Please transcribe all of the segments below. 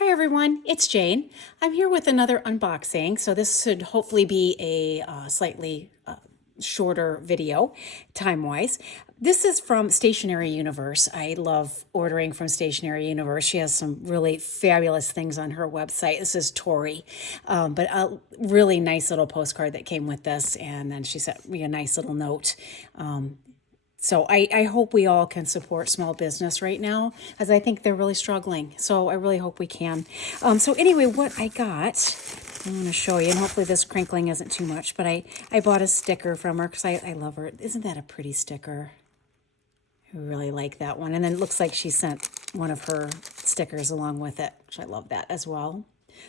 Hi everyone, it's Jane. I'm here with another unboxing. So this should hopefully be a slightly shorter video time-wise. This is from Stationery Universe. I love ordering from Stationery Universe. She has some really fabulous things on her website. This is Tori, but a really nice little postcard that came with this. And then she sent me a nice little note. So I hope we all can support small business right now, as I think they're really struggling. So I really hope we can. So anyway, what I got, I'm going to show you, and hopefully this crinkling isn't too much, but I bought a sticker from her because I love her. Isn't that a pretty sticker? I really like that one. And then it looks like she sent one of her stickers along with it, which I love that as well.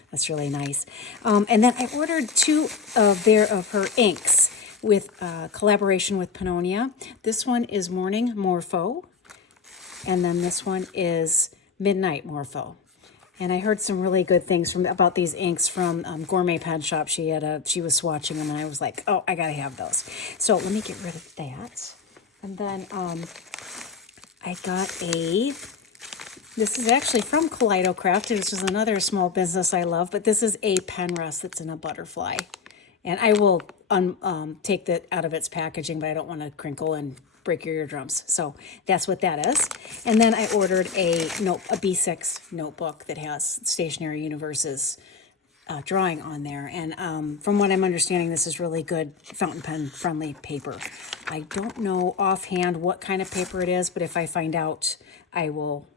That's really nice. And then I ordered two of her inks with collaboration with Pannonia. This one is Morning Morpho, and then this one is Midnight Morpho. And I heard some really good things about these inks from Gourmet Pen Shop. She was swatching them, and I was like, oh, I gotta have those. So let me get rid of that. And then I got this is actually from Kaleido Craft, which is another small business I love, but this is a pen rest that's in a butterfly. And I will take that out of its packaging, but I don't want to crinkle and break your eardrums. So that's what that is. And then I ordered a B6 notebook that has Stationery Universe's drawing on there. And from what I'm understanding, this is really good fountain pen friendly paper. I don't know offhand what kind of paper it is, but if I find out, I will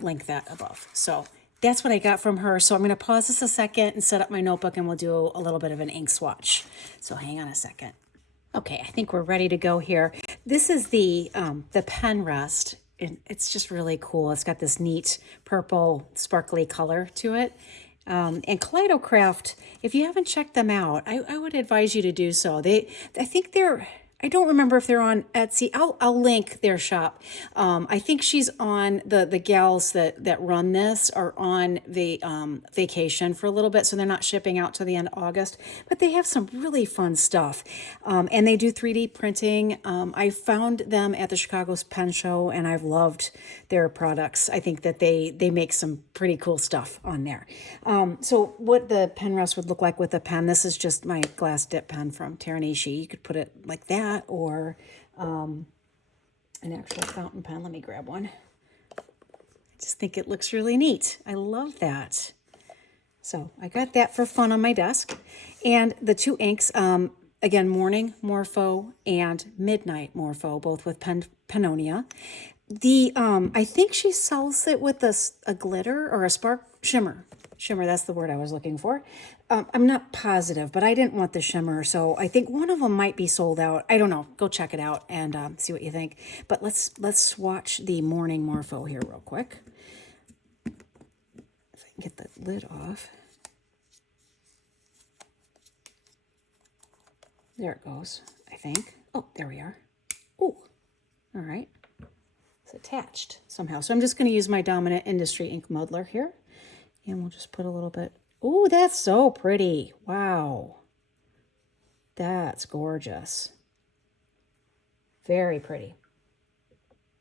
link that above. So that's what I got from her. So I'm going to pause this a second and set up my notebook, and we'll do a little bit of an ink swatch. So hang on a second. Okay, I think we're ready to go here. This is the pen rest. And it's just really cool. It's got this neat purple sparkly color to it. And Kaleido Craft, if you haven't checked them out, I would advise you to do so. I don't remember if they're on Etsy. I'll link their shop. I think she's on the gals that run this are on the vacation for a little bit, so they're not shipping out to the end of August. But they have some really fun stuff, and they do 3D printing. I found them at the Chicago Pen Show, and I've loved their products. I think that they make some pretty cool stuff on there. So what the pen rest would look like with a pen, this is just my glass dip pen from Teranishi. You could put it like that, or an actual fountain pen. Let me grab one. I just think it looks really neat. I love that. So I got that for fun on my desk. And the two inks, again, Morning Morpho and Midnight Morpho, both with Pannonia. I think she sells it with a glitter or a spark shimmer. Shimmer, that's the word I was looking for. I'm not positive, but I didn't want the shimmer, so I think one of them might be sold out. I don't know. Go check it out and see what you think. But let's swatch the Morning Morpho here real quick. If I can get the lid off. There it goes, I think. Oh, there we are. Oh, all right. It's attached somehow. So I'm just going to use my Dominant Industry ink muddler here. And we'll just put a little bit. Oh, that's so pretty. Wow. That's gorgeous. Very pretty.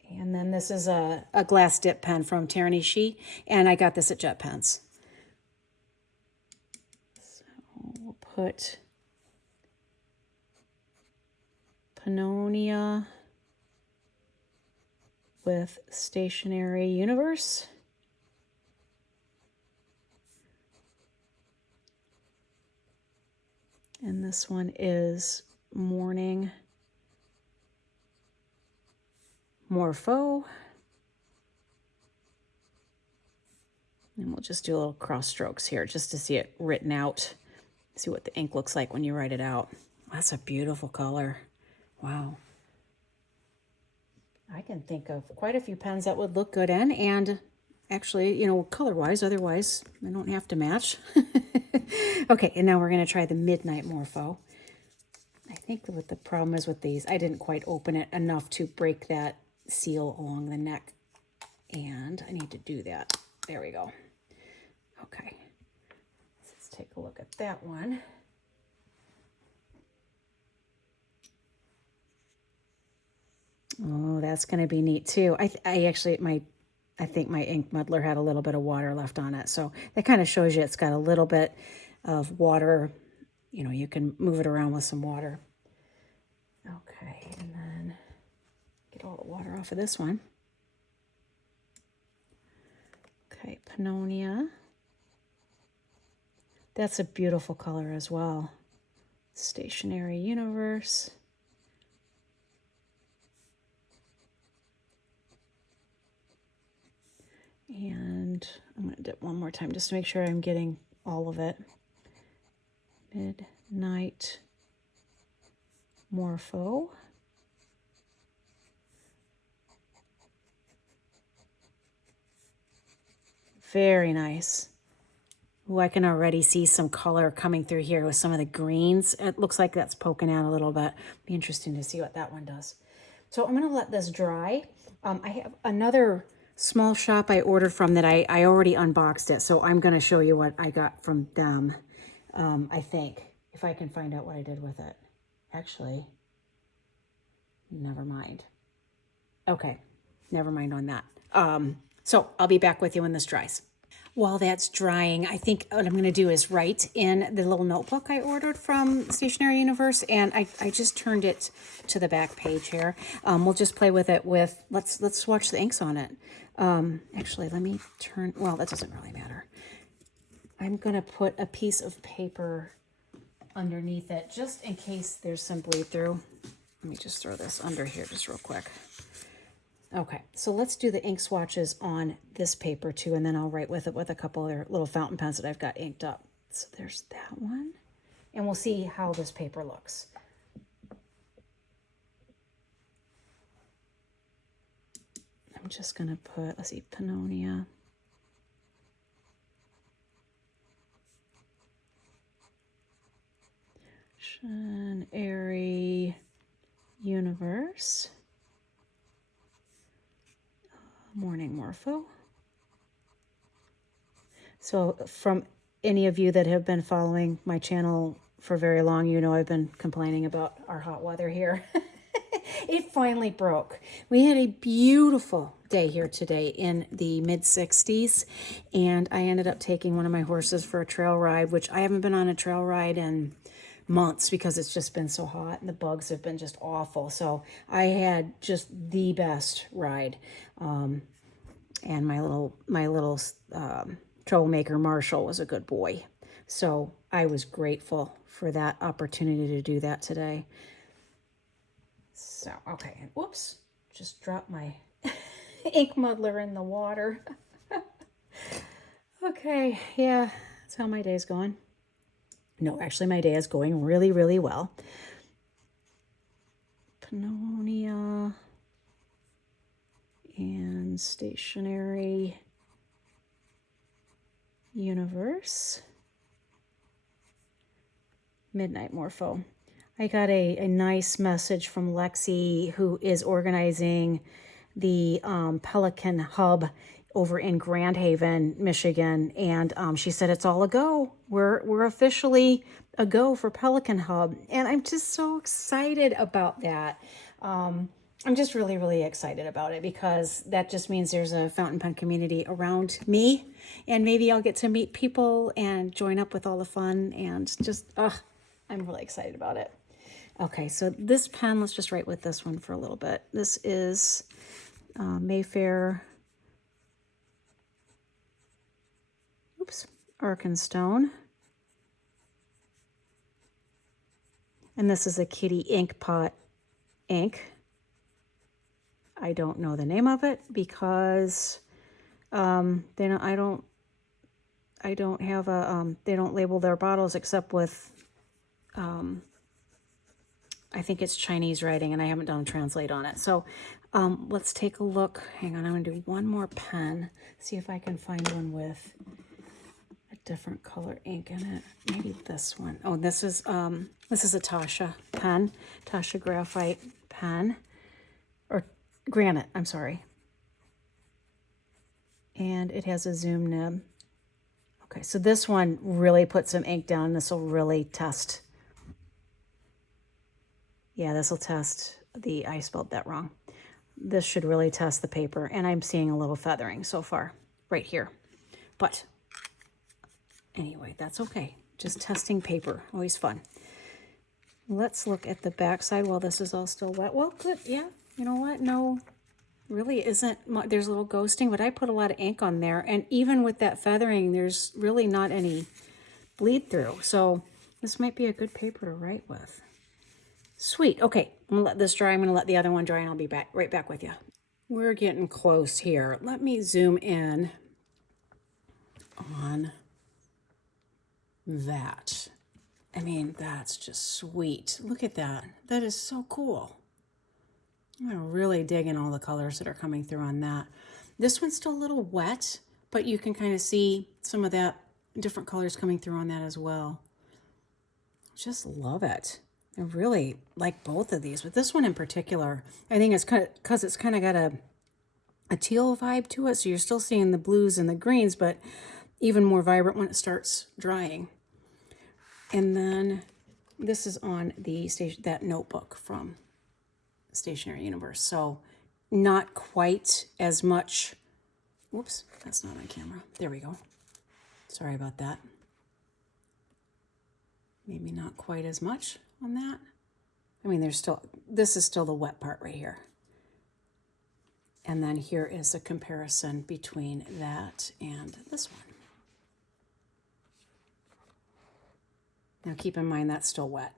And then this is a glass dip pen from Teranishi. And I got this at Jet Pens. So we'll put Pannonia with Stationery Universe. And this one is Morning Morpho. And we'll just do a little cross strokes here just to see it written out. See what the ink looks like when you write it out. That's a beautiful color. Wow. I can think of quite a few pens that would look good in, and actually, color-wise, otherwise I don't have to match. Okay, and now we're going to try the Midnight Morpho. I think what the problem is with these, I didn't quite open it enough to break that seal along the neck, and I need to do that. There we go. Okay, let's take a look at that one. Oh, that's going to be neat too. I actually, my I think my ink muddler had a little bit of water left on it. So that kind of shows you it's got a little bit of water. You know, you can move it around with some water. Okay, and then get all the water off of this one. Okay, Pannonia. That's a beautiful color as well. Stationery Universe. And I'm going to do it one more time just to make sure I'm getting all of it. Midnight Morpho. Very nice. Oh, I can already see some color coming through here with some of the greens. It looks like that's poking out a little bit. Be interesting to see what that one does. So I'm going to let this dry. I have another small shop I ordered from that I already unboxed it. So I'm going to show you what I got from them, I think, if I can find out what I did with it. Actually, never mind. Okay, never mind on that. So I'll be back with you when this dries. While that's drying, I think what I'm going to do is write in the little notebook I ordered from Stationery Universe, and I just turned it to the back page here. We'll just play with it with, let's swatch the inks on it. Actually, let me turn, well, that doesn't really matter. I'm going to put a piece of paper underneath it just in case there's some bleed through. Let me just throw this under here just real quick. Okay, so let's do the ink swatches on this paper too, and then I'll write with it with a couple other little fountain pens that I've got inked up. So there's that one, and we'll see how this paper looks. I'm just gonna put, let's see, Pannonia. Stationery Universe. Morning Morpho. So from any of you that have been following my channel for very long, you know I've been complaining about our hot weather here. It finally broke. We had a beautiful day here today in the mid-60s, and I ended up taking one of my horses for a trail ride, which I haven't been on a trail ride in months because it's just been so hot and the bugs have been just awful. So I had just the best ride. And my little troublemaker Marshall was a good boy. So I was grateful for that opportunity to do that today. So, okay, and whoops, just dropped my ink muddler in the water. Okay, yeah, that's how my day's going. No, actually my day is going really, really well. Pannonia and Stationery Universe. Midnight Morpho. I got a nice message from Lexi, who is organizing the Pelican Hub over in Grand Haven, Michigan, and she said it's all a go. We're officially a go for Pelican Hub, and I'm just so excited about that. I'm just really, really excited about it because that just means there's a fountain pen community around me, and maybe I'll get to meet people and join up with all the fun, and just, I'm really excited about it. Okay, so this pen, let's just write with this one for a little bit. This is Mayfair, Arkenstone. And this is a Kitty Ink Pot ink. I don't know the name of it because they don't have a they don't label their bottles except with I think it's Chinese writing, and I haven't done a translate on it. So let's take a look. Hang on, I'm gonna do one more pen. See if I can find one with a different color ink in it. Maybe this one. Oh, this is a Tasha pen, Tasha graphite pen, or granite. I'm sorry. And it has a zoom nib. Okay, so this one really put some ink down. This will really test. Yeah, this will test the, I spelled that wrong. this should really test the paper. And I'm seeing a little feathering so far right here. But anyway, that's okay. Just testing paper, always fun. Let's look at the back side while this is all still wet. Well, good, yeah, you know what? No, really isn't much. There's a little ghosting, but I put a lot of ink on there. And even with that feathering, there's really not any bleed through. So this might be a good paper to write with. Sweet. Okay, I'm gonna let this dry. I'm gonna let the other one dry and I'll be right back with you. We're getting close here. Let me zoom in on that. I mean, that's just sweet. Look at that. That is so cool. I'm really digging all the colors that are coming through on that. This one's still a little wet, but you can kind of see some of that different colors coming through on that as well. Just love it. I really like both of these, but this one in particular, I think it's because it's kind of got a teal vibe to it. So you're still seeing the blues and the greens, but even more vibrant when it starts drying. And then this is on that notebook from Stationery Universe. So not quite as much. Whoops, that's not on camera. There we go. Sorry about that. Maybe not quite as much on that. I mean, this is still the wet part right here. And then here is a comparison between that and this one. Now keep in mind that's still wet.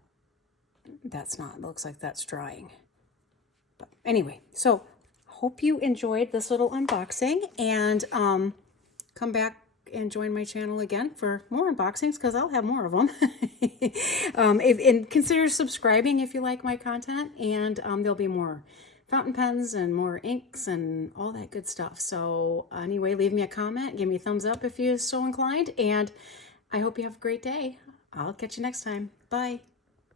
That's not, it looks like that's drying. But anyway, so hope you enjoyed this little unboxing, and come back and join my channel again for more unboxings, because I'll have more of them. And consider subscribing if you like my content, and there'll be more fountain pens and more inks and all that good stuff. So anyway, leave me a comment, give me a thumbs up if you're so inclined, and I hope you have a great day. I'll catch you next time. Bye.